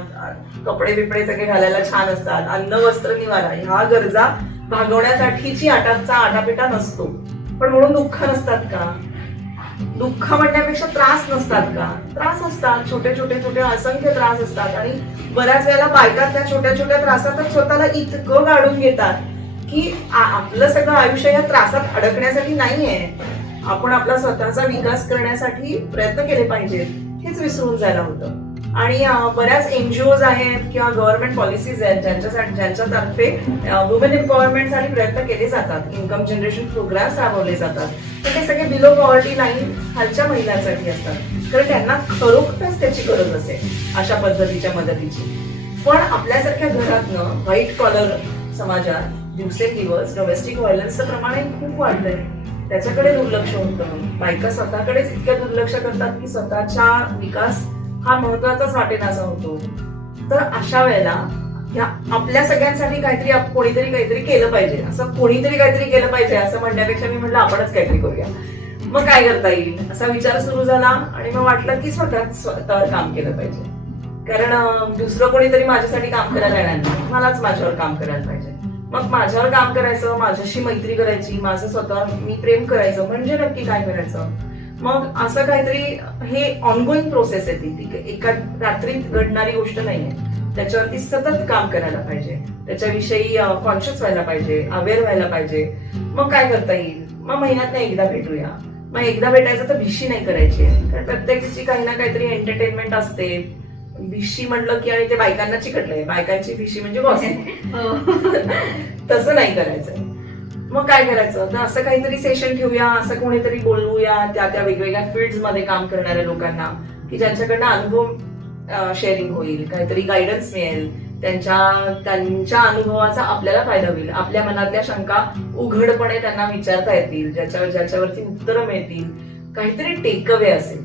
कपडे बिपडे सगळे घालायला छान असतात, अन्न वस्त्र निवारा ह्या गरजा भागवण्यासाठीची आटापिटा नसतो. पण म्हणून दुःख नसतात का? दुःख म्हणण्यापेक्षा त्रास नसतात का? त्रास असतात, छोटे छोटे असंख्य त्रास असतात. आणि बऱ्याच वेळेला बायका त्या छोट्या छोट्या त्रासातच स्वतःला इतकं गाडून घेतात की आपलं सगळं आयुष्य या त्रासात अडकण्यासाठी नाहीये, आपण आपला स्वतःचा विकास करण्यासाठी प्रयत्न केले पाहिजेत हेच विसरून जायला होतं. आणि बऱ्याच एनजीओज आहेत किंवा गव्हर्नमेंट पॉलिसीज आहेत ज्यांच्यातर्फे वुमेन एम्पॉवरमेंटसाठी प्रयत्न केले जातात, इन्कम जनरेशन प्रोग्राम्स राबवले जातात. तर ते सगळे बिलो पॉवर्टी लाईन खालच्या महिलांसाठी असतात, कारण त्यांना खरोखरच त्याची गरज असेल अशा पद्धतीच्या मदतीची. पण आपल्यासारख्या घरातनं व्हाईट कॉलर समाजात दिवसेंदिवस डोमेस्टिक व्हायलन्सचं प्रमाण खूप वाढलंय, त्याच्याकडे दुर्लक्ष होतं. बायका स्वतःकडेच इतक्या दुर्लक्ष करतात की स्वतःचा विकास हा महत्वाचाच वाटेनासा होतो. तर अशा वेळेला आपल्या सगळ्यांसाठी कोणीतरी काहीतरी केलं पाहिजे, असं कोणीतरी काहीतरी केलं पाहिजे असं म्हणण्यापेक्षा मी म्हटलं आपणच काहीतरी करूया. मग काय करता येईल असा विचार सुरू झाला आणि मग वाटलं की स्वतःवर काम केलं पाहिजे, कारण दुसरं कोणीतरी माझ्यासाठी काम करायला येणार नाही, मलाच माझ्यावर काम करायला पाहिजे. मग माझ्यावर काम करायचं, माझ्याशी मैत्री करायची, माझं स्वतः मी प्रेम करायचं म्हणजे नक्की काय करायचं. मग असं काहीतरी हे ऑनगोईंग प्रोसेस आहे, ती एका रात्रीत घडणारी गोष्ट नाहीये, त्याच्यावरती सतत काम करायला पाहिजे, त्याच्याविषयी कॉन्शियस व्हायला पाहिजे, अवेअर व्हायला पाहिजे. मग काय करता येईल, मग महिन्यातनं एकदा भेटूया. मग एकदा भेटायचं तर भिशी नाही करायची, कारण प्रत्येकाची काही ना काहीतरी एंटरटेनमेंट असते. भिशी म्हटलं की आणि ते बायकांना चिकटलंय, बायकांची भिशी म्हणजे गॉसिप, तसं नाही करायचं. मग काय करायचं, तर असं काहीतरी सेशन ठेवूया, असं कोणीतरी बोलवूया त्या वेगवेगळ्या फील्ड्स मध्ये काम करणाऱ्या लोकांना की ज्यांच्याकडनं अनुभव शेअरिंग होईल, काहीतरी गायडन्स मिळेल, त्यांच्या अनुभवाचा आपल्याला फायदा होईल, आपल्या मनातल्या शंका उघडपणे त्यांना विचारता येतील, ज्याच्यावरती उत्तरं मिळतील, काहीतरी टेकअवे असेल.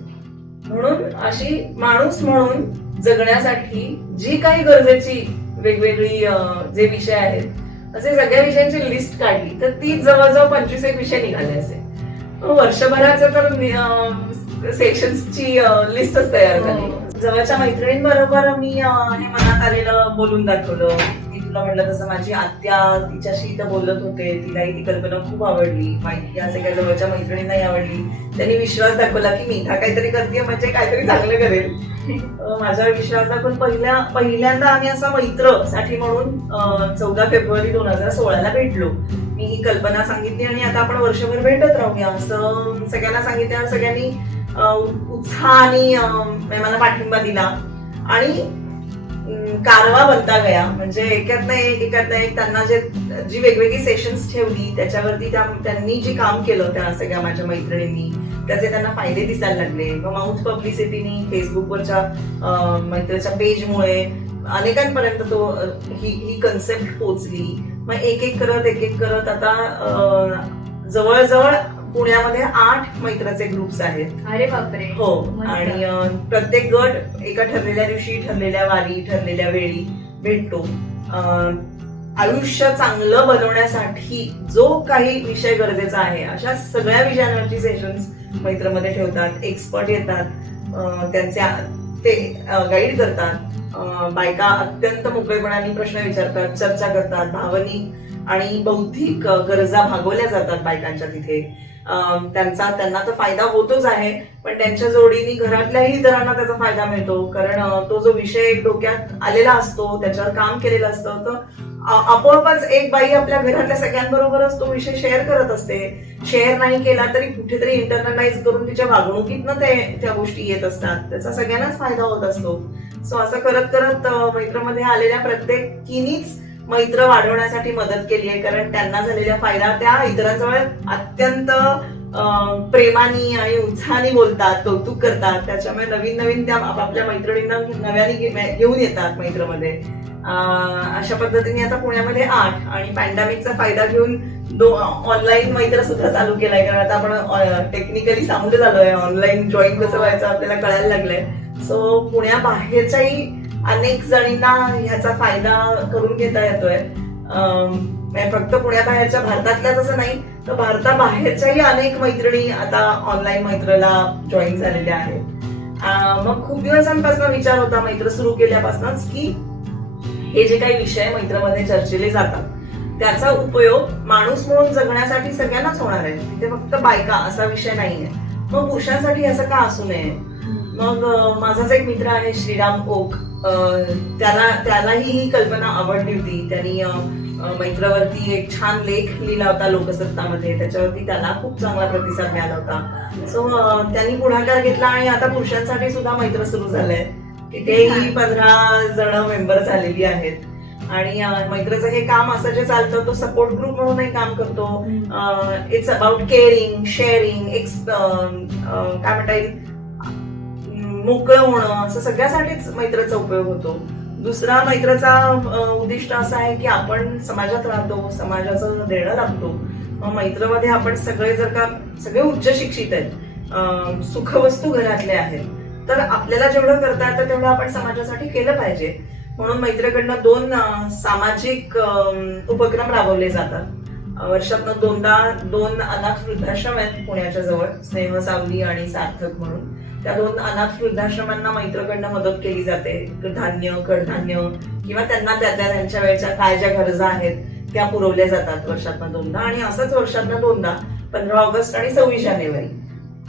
म्हणून अशी माणूस म्हणून जगण्यासाठी जी काही गरजेची वेगवेगळी जे विषय आहेत असे सगळ्या विषयांची लिस्ट काढली तर ती जवळजवळ 25 विषय निघाले असे. वर्षभराचं तर सेक्शन्सची लिस्टच तयार झाली. जवळच्या मैत्रिणींबरोबर मी हे मनात आलेलं बोलून दाखवलं. मी तुला म्हटलं तसं माझी आत्या तिच्याशी इथं बोलत होते, तिलाही ती कल्पना खूप आवडली, या सगळ्या जवळच्या मैत्रिणींनाही आवडली. त्यांनी विश्वास दाखवला की मी काहीतरी करते म्हणजे काहीतरी चांगलं करेल. माझ्यावर विश्वास दाखवून पहिल्यांदा आम्ही असा मैत्र साठी म्हणून 14 फेब्रुवारी 2016 भेटलो. मी ही कल्पना सांगितली आणि आता आपण वर्षभर भेटत राहूया असं सगळ्यांना सांगितल्यावर सगळ्यांनी उत्साहाने मला पाठिंबा दिला आणि कारवा बनता गया. म्हणजे एकातनं एक त्यांना जी वेगवेगळी सेशन्स ठेवली त्याच्यावरती त्यांनी जे काम केलं त्या सगळ्या माझ्या मैत्रिणींनी त्याचे त्यांना फायदे दिसायला लागले. मग माउथ पब्लिसिटीनी फेसबुकवरच्या मैत्रीच्या पेजमुळे अनेकांपर्यंत ही कन्सेप्ट पोहोचली. मग एक करत आता जवळजवळ पुण्यामध्ये 8 मैत्राचे ग्रुप्स आहेत. अरे बापरे. हो. आणि प्रत्येक गट एका ठरलेल्या दिवशी, ठरलेल्या वारी, ठरलेल्या वेळी भेटतो. आयुष्य चांगलं बनवण्यासाठी जो काही विषय गरजेचा आहे अशा सगळ्या विषयांवरची सेशन्स मैत्रमध्ये ठेवतात. एक्सपर्ट येतात, ते गाईड करतात. बायका अत्यंत मोकळेपणाने प्रश्न विचारतात, चर्चा करतात. भावनिक आणि बौद्धिक गरजा भागवल्या जातात बायकांच्या तिथे. त्यांना तर फायदा होतोच आहे, पण त्यांच्या जोडीने घरातल्याही इतरांना त्याचा फायदा मिळतो. कारण तो जो विषय डोक्यात आलेला असतो, त्याच्यावर काम केलेलं असतं, तर आपोआपच एक बाई आपल्या घरातल्या सगळ्यांबरोबरच तो विषय शेअर करत असते. शेअर नाही केला तरी कुठेतरी इंटरनलाइज करून तिच्या वागणुकीतनं त्या गोष्टी येत असतात. त्याचा सगळ्यांनाच फायदा होत असतो. सो असं करत करत मैत्रमध्ये आलेल्या प्रत्येकीनीच मैत्र वाढवण्यासाठी मदत केली आहे. कारण त्यांना झालेला फायदा त्या इतरांजवळ अत्यंत प्रेमाने आणि उत्साहाने बोलतात, कौतुक करतात. त्याच्यामुळे नवीन नवीन त्या आपापल्या मैत्रिणींना नव्याने घेऊन येतात मैत्रमध्ये. अशा पद्धतीने आता पुण्यामध्ये 8 आणि पॅन्डेमिकचा फायदा घेऊन ऑनलाईन मैत्र सुद्धा चालू केलाय. कारण आता आपण टेक्निकली साऊंड झालोय, ऑनलाईन जॉईन कसं व्हायचं आपल्याला कळायला लागलंय. सो पुण्याबाहेरच्याही अनेक जणींना ह्याचा फायदा करून घेता येतोय. फक्त पुण्याबाहेरच्या भारतातल्याच असं नाही, तर भारताबाहेरच्याही अनेक मैत्रिणी आता ऑनलाईन मैत्रला जॉईन झालेल्या आहेत. मग खूप दिवसांपासून विचार होता मैत्र सुरू केल्यापासूनच की हे जे काही विषय मैत्रमध्ये चर्चेले जातात त्याचा उपयोग माणूस म्हणून जगण्यासाठी सगळ्यांनाच होणार आहे. तिथे फक्त बायका असा विषय नाहीये. मग पुरुषांसाठी असं का असू नये? मग माझाच एक मित्र आहे श्रीराम ओक, त्यालाही ही कल्पना आवडली होती. त्यांनी मैत्रवरती एक छान लेख लिहिला होता लोकसत्तामध्ये, त्याच्यावरती त्याला खूप चांगला प्रतिसाद मिळाला होता. सो त्यांनी पुढाकार घेतला आणि आता पुरुषांसाठी सुद्धा मैत्र सुरू झालंय. तिथेही 15 जण मेंबर झालेली आहेत. आणि मैत्रचं हे काम असं जे चालतं तो सपोर्ट ग्रुप म्हणूनही काम करतो. इट्स अबाउट केअरिंग, शेअरिंग, काय म्हणता येईल, मोकळं होणं, असं सगळ्यासाठीच मैत्राचा उपयोग होतो. दुसरा मैत्राचा उद्दिष्ट असं आहे की आपण समाजात राहतो, समाजाचं देणं लागतो. मैत्रमध्ये आपण सगळे उच्च शिक्षित आहेत, सुखवस्तू घरातले आहेत, तर आपल्याला जेवढं करता येतं तेवढं आपण समाजासाठी केलं पाहिजे. म्हणून मैत्रीकडनं 2 सामाजिक उपक्रम राबवले जातात. वर्षातनं 2 अनाथ वृद्धाश्रम आहेत पुण्याच्या जवळ, स्नेह सावली आणि सार्थक म्हणून. त्या 2 अनाथ वृद्धाश्रमांना मैत्रकडनं मदत केली जाते. धान्य, कडधान्य किंवा त्यांना त्यांच्या वेळच्या काय ज्या गरजा आहेत त्या पुरवल्या जातात वर्षातनं 2दा. आणि असंच वर्षातनं 2दा 15 ऑगस्ट आणि 26 जानेवारी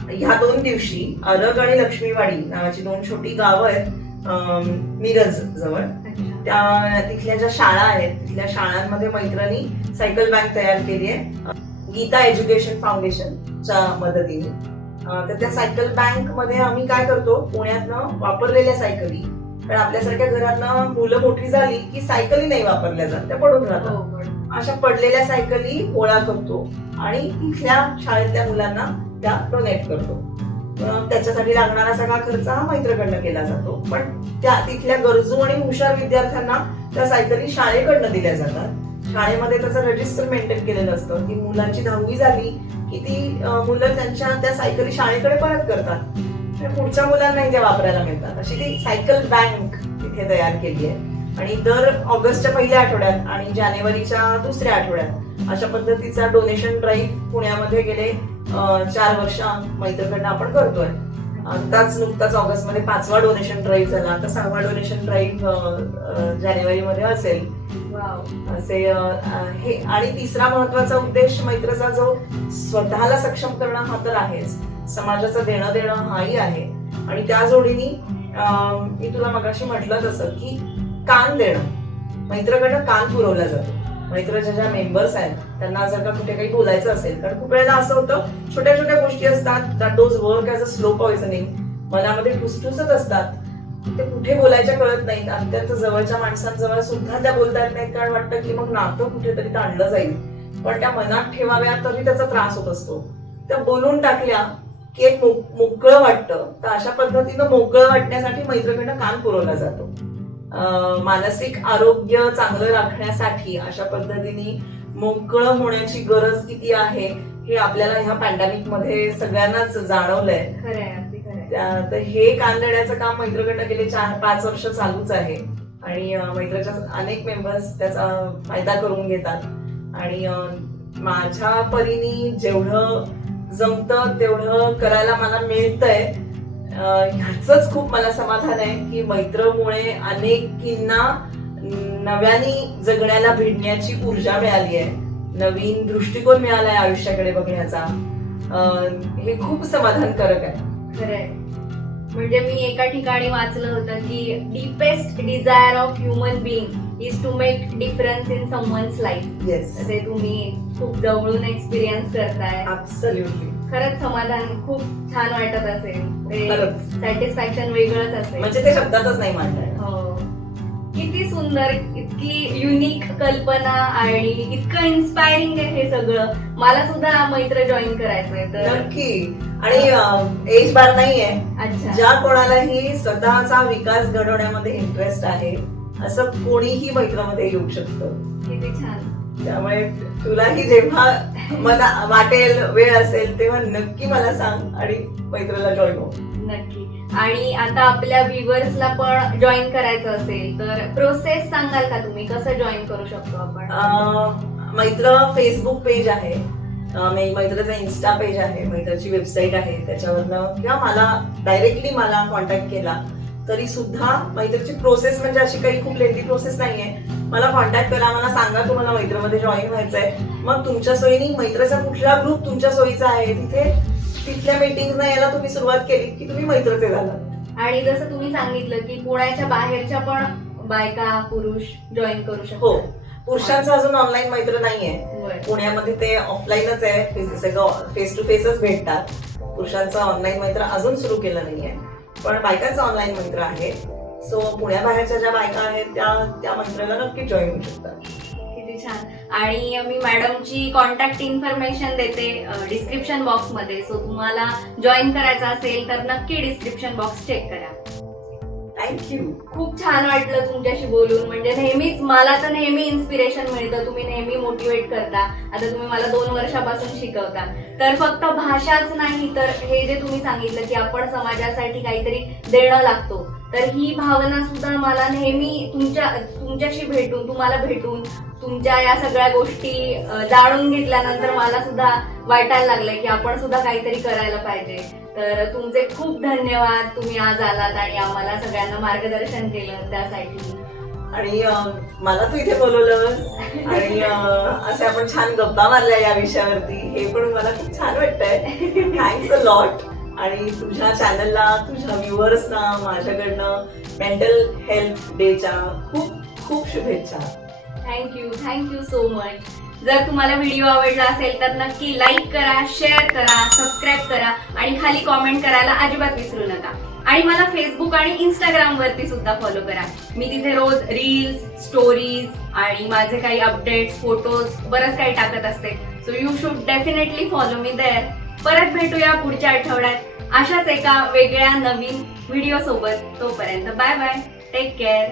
ह्या 2 दिवशी अरग आणि लक्ष्मीवाडी नावाची 2 छोटी गावं आहेत मिरज जवळ. तिथल्या ज्या शाळा आहेत तिथल्या शाळांमध्ये मैत्रिणी सायकल बँक तयार केली आहे गीता एज्युकेशन फाउंडेशनच्या मदतीने. तर त्या सायकल बँक मध्ये आम्ही काय करतो, पुण्यातनं वापरलेल्या सायकली, कारण आपल्यासारख्या घरातनं मुलं मोठी झाली की सायकली नाही वापरल्या जात, त्या पडून राहतात. अशा पडलेल्या सायकली गोळा करतो आणि तिथल्या शाळेतल्या मुलांना त्या डोनेट करतो. त्याच्यासाठी लागणारा सगळा खर्च हा मैत्रकडनं केला जातो. पण तिथल्या गरजू आणि हुशार विद्यार्थ्यांना त्या सायकली शाळेकडनं दिल्या जातात. शाळेमध्ये त्याचं रजिस्टर मेंटेन केलेलं असतं की मुलांची 10वी झाली की ती मुलं त्या सायकली शाळेकडे परत करतात, पुढच्या मुलांनाही त्या वापरायला मिळतात. अशी ती सायकल बँक तिथे तयार केली आहे. आणि दर ऑगस्टच्या पहिल्या आठवड्यात आणि जानेवारीच्या दुसऱ्या आठवड्यात अशा पद्धतीचा डोनेशन ड्राईव्ह पुण्यामध्ये गेले 4 वर्ष मैत्रकडनं आपण करतोय. नुकताच ऑगस्टमध्ये 5वा डोनेशन ड्राईव्ह झाला. आता 6वा डोनेशन ड्राईव्ह जानेवारीमध्ये असेल. असे हे. आणि तिसरा महत्वाचा उद्देश मैत्रचा जो स्वतःला सक्षम करणं हा तर आहेच, समाजाचं देणं हाही आहे. आणि त्या जोडीने मी तुला मगाशी म्हटलं तसं की कान देणं, मैत्रकडनं कान पुरवला जातो. मैत्रच्या ज्या मेंबर्स आहेत त्यांना जर का कुठे काही बोलायचं असेल, कारण खूप वेळेला असं होतं छोट्या छोट्या गोष्टी असतात that dose work as a slow poisoning, मनामध्ये ठुसठुसत असतात, ते कुठे बोलायच्या कळत नाहीत. अत्यंत जवळच्या माणसांजवळ सुद्धा त्या बोलता येत नाहीत, कारण वाटतं की मग नातं कुठेतरी ताणलं जाईल, पण त्या मनात ठेवाव्या तरी त्याचा त्रास होत असतो. त्या बोलून टाकल्या की एक मोकळं वाटतं. तर अशा पद्धतीनं मोकळं वाटण्यासाठी मैत्रकडनं कान पुरवला जातो. मानसिक आरोग्य चांगलं राखण्यासाठी अशा पद्धतीने मोकळं होण्याची गरज किती आहे हे आपल्याला ह्या पॅन्डेमिक मध्ये सगळ्यांनाच जाणवलंय. तर हे कान देण्याचं काम मैत्रकडनं गेले 4-5 वर्ष चालूच आहे. आणि मैत्रच्या अनेक मेंबर्स त्याचा फायदा करून घेतात. आणि माझ्या परीने जेवढं जमतं तेवढं करायला मला मिळतंय. ह्याचंच खूप मला समाधान आहे की मैत्रमुळे अनेकींना नव्याने जगण्याला भिडण्याची ऊर्जा मिळाली आहे, नवीन दृष्टिकोन मिळालाय आयुष्याकडे बघण्याचा. हे खूप समाधानकारक आहे. खरंय. म्हणजे मी एका ठिकाणी वाचलं होतं की deepest desire of human being is to make difference in someone's life. Yes, ते तुम्ही खूप जवळून एक्सपिरियन्स करताय. ऍब्सोल्युटली. खरंच समाधान खूप छान वाटत असेल. ते खरंच. सॅटिस्फॅक्शन वेगळंच असेल. म्हणजे ते शब्दातच नाही मांडताय. हो. किती सुंदर, इतकी युनिक कल्पना आणि इतकं इन्स्पायरिंग आहे हे सगळं. मला सुद्धा मैत्र जॉईन करायचंय. तर नक्की. आणि एज बार नाहीये. अच्छा. ज्या कोणालाही स्वतःचा विकास घडवण्यामध्ये इंटरेस्ट आहे असं कोणीही मैत्रामध्ये येऊ शकतं. किती छान. त्यामुळे तुलाही जेव्हा मला वाटेल, वेळ असेल तेव्हा नक्की मला सांग आणि मैत्रीला जॉईन हो. नक्की. आणि आता आपल्या व्ह्युअर्सला पण जॉईन करायचं असेल तर प्रोसेस सांगाल का तुम्ही, कसं जॉईन करू शकतो आपण? मैत्र फेसबुक पेज आहे, मैत्रचा इन्स्टा पेज आहे, मैत्रची वेबसाईट आहे, त्याच्यावरनं किंवा मला डायरेक्टली कॉन्टॅक्ट केला तरी सुद्धा मैत्रची प्रोसेस म्हणजे अशी काही खूप लेंदी प्रोसेस नाहीये. मला कॉन्टॅक्ट करा, मला सांगा तुम्हाला मैत्रमध्ये जॉईन व्हायचंय. मग तुमच्या सोयीने मैत्रचा कुठला ग्रुप तुमच्या सोयीचा आहे तिथल्या मीटिंगना यायला तुम्ही सुरुवात केली की तुम्ही मैत्रचे झालात. आणि जसं तुम्ही सांगितलं की पुण्याच्या बाहेरच्या पण बायका पुरुष जॉईन करू हो, शकतो. पुरुषांचं अजून ऑनलाईन मैत्र नाहीये. बरं. पुण्यामध्ये ते ऑफलाईनच आहे, सगळं फेस टू फेसच भेटतात. पुरुषांचं ऑनलाईन मैत्र अजून सुरू केलं नाहीये, पण बायकांचं ऑनलाईन मैत्र आहे. सो पुण्याबाहेरच्या ज्या बायका आहेत त्या मैत्रीला नक्की जॉईन होऊ शकतात. किती छान. आणि मी मॅडमची कॉन्टॅक्ट इन्फॉर्मेशन देते डिस्क्रिप्शन बॉक्स मध्ये. सो तुम्हाला जॉईन करायचं असेल तर नक्की डिस्क्रिप्शन बॉक्स चेक करा. थँक्यू. खूप छान वाटलं तुमच्याशी बोलून. म्हणजे नेहमीच मला तर नेहमी इन्स्पिरेशन मिळतं. तुम्ही नेहमी मोटिवेट करता. आता तुम्ही मला 2 वर्षापासून शिकवता. तर फक्त भाषाच नाही तर हे जे तुम्ही सांगितलं की आपण समाजासाठी काहीतरी देणं लागतो, तर ही भावना सुद्धा मला नेहमी तुमच्याशी भेटून, तुम्हाला भेटून, तुमच्या या सगळ्या गोष्टी जाणून घेतल्यानंतर मला सुद्धा वाटायला लागलंय की आपण सुद्धा काहीतरी करायला पाहिजे. तर तुमचे खूप धन्यवाद. तुम्ही आज आलात आणि आम्हाला सगळ्यांना मार्गदर्शन केलं त्यासाठी. आणि मला तू इथे बोलवलंस आणि असे आपण छान गप्पा मारल्या या विषयावरती, हे पण मला खूप छान वाटतंय. Thanks a lot. आणि तुझ्या चॅनलला, तुझ्या व्ह्युअर्सना माझ्याकडनं मेंटल हेल्थ डेच्या खूप खूप शुभेच्छा. Thank you so much. जर तुम्हाला व्हिडिओ आवडला असेल तर नक्की लाईक करा, शेअर करा, सबस्क्राईब करा आणि खाली कॉमेंट करायला अजिबात विसरू नका. आणि मला फेसबुक आणि इंस्टाग्राम वरती सुद्धा फॉलो करा. मी तिथे रोज रील्स, स्टोरीज आणि माझे काही अपडेट्स, फोटोज बरंच काही टाकत असते. So you should definitely follow me there. परत भेटूया पुढच्या आठवड्यात अशाच एका वेगळ्या नवीन व्हिडिओ सोबत. तोपर्यंत बाय बाय. Take care.